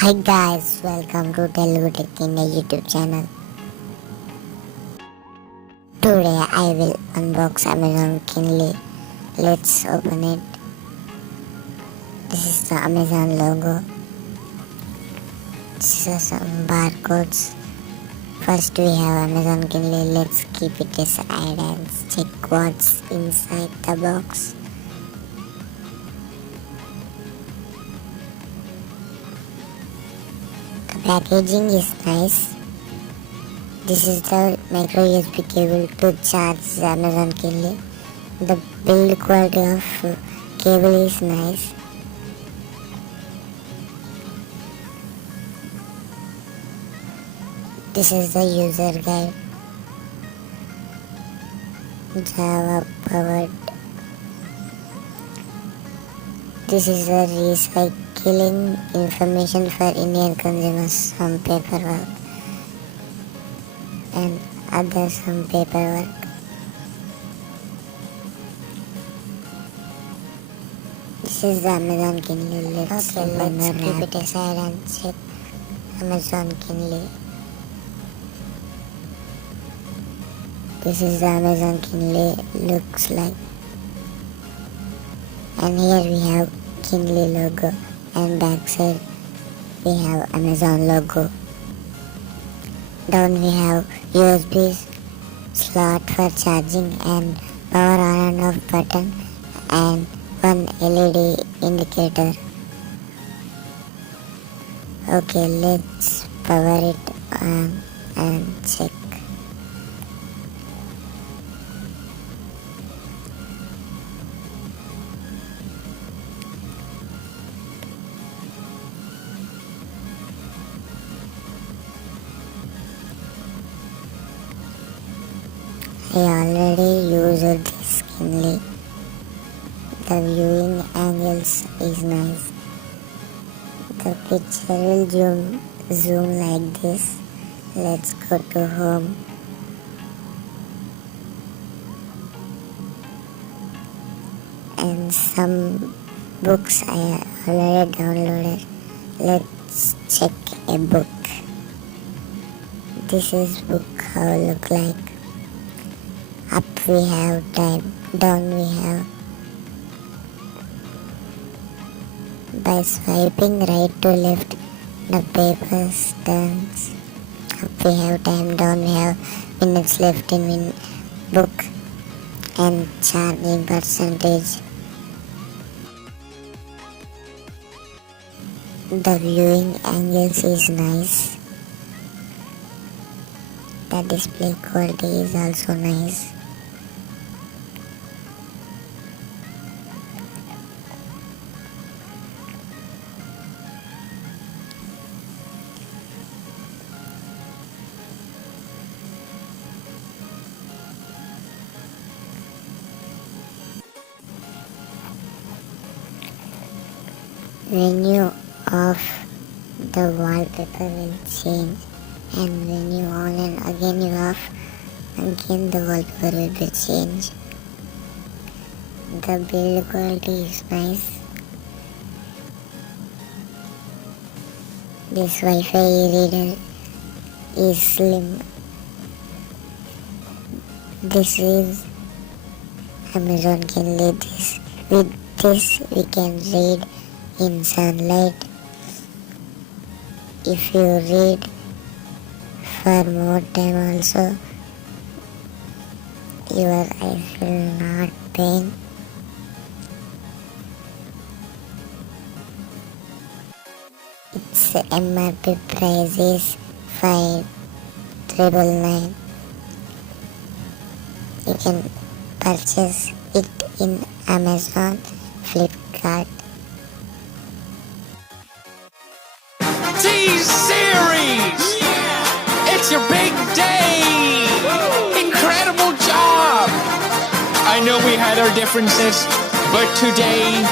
Hi guys, welcome to Telugu KINDLE YouTube channel. Today I will unbox Amazon KINDLE. Let's open it. This is the Amazon logo. This is some barcodes. First we have Amazon KINDLE. Let's keep it aside and check what's inside the box. Packaging is nice. This is the micro USB cable to charge the Amazon KINDLE. The build quality of cable is nice. This is the user guide. Java powered. This is the recycling information for Indian consumers, some paperwork and some paperwork. This is the Amazon KINDLE. Let's keep it aside and check Amazon KINDLE. This is the Amazon KINDLE looks like. And here we have KINDLE logo, and backside we have Amazon logo. Down we have USB slot for charging and power on and off button and one LED indicator. Okay, let's power it on and check. I already used this KINDLE. The viewing angles is nice. The picture will zoom like this. Let's go to home. And some books I already downloaded. Let's check a book. This is book how look like. Up we have time, down we have. By swiping right to left, the paper turns. Up we have time, down we have minutes left in book and charging percentage. The viewing angles is nice. The display quality is also nice. When you off, the wallpaper will change, and when you on and again you off, again the wallpaper will be changed. The build quality is nice. This Wi-Fi reader is slim. This is Amazon KINDLE. With this we can read in sunlight. If you read for more time also, your eyes will not pain. Its MRP price is 5,999. You can purchase it in Amazon, Flipkart. T-Series! It's your big day! Incredible job! I know we had our differences, but today,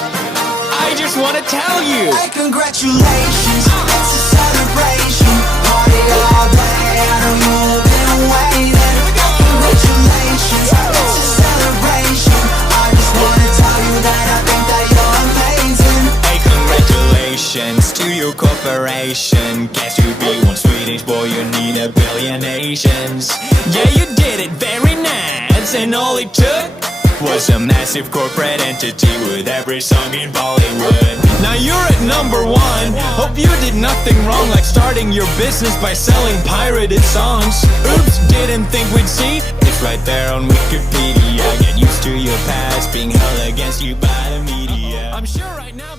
I just want to tell you. Hey, congratulations, it's a celebration. Party all day, I know you've been waiting. Congratulations, it's a celebration. I just want to tell you that I think that you're amazing. Hey, congratulations to your corporation. generation. Guess to be one Swedish boy, you need a billion Asians. Yeah, you did it very nice, and all it took was a massive corporate entity with every song in Bollywood. Now you're at number one. Hope you did nothing wrong, like starting your business by selling pirated songs. Oops, didn't think we'd see. It's right there on Wikipedia. Get used to your past being held against you by the media. I'm sure right now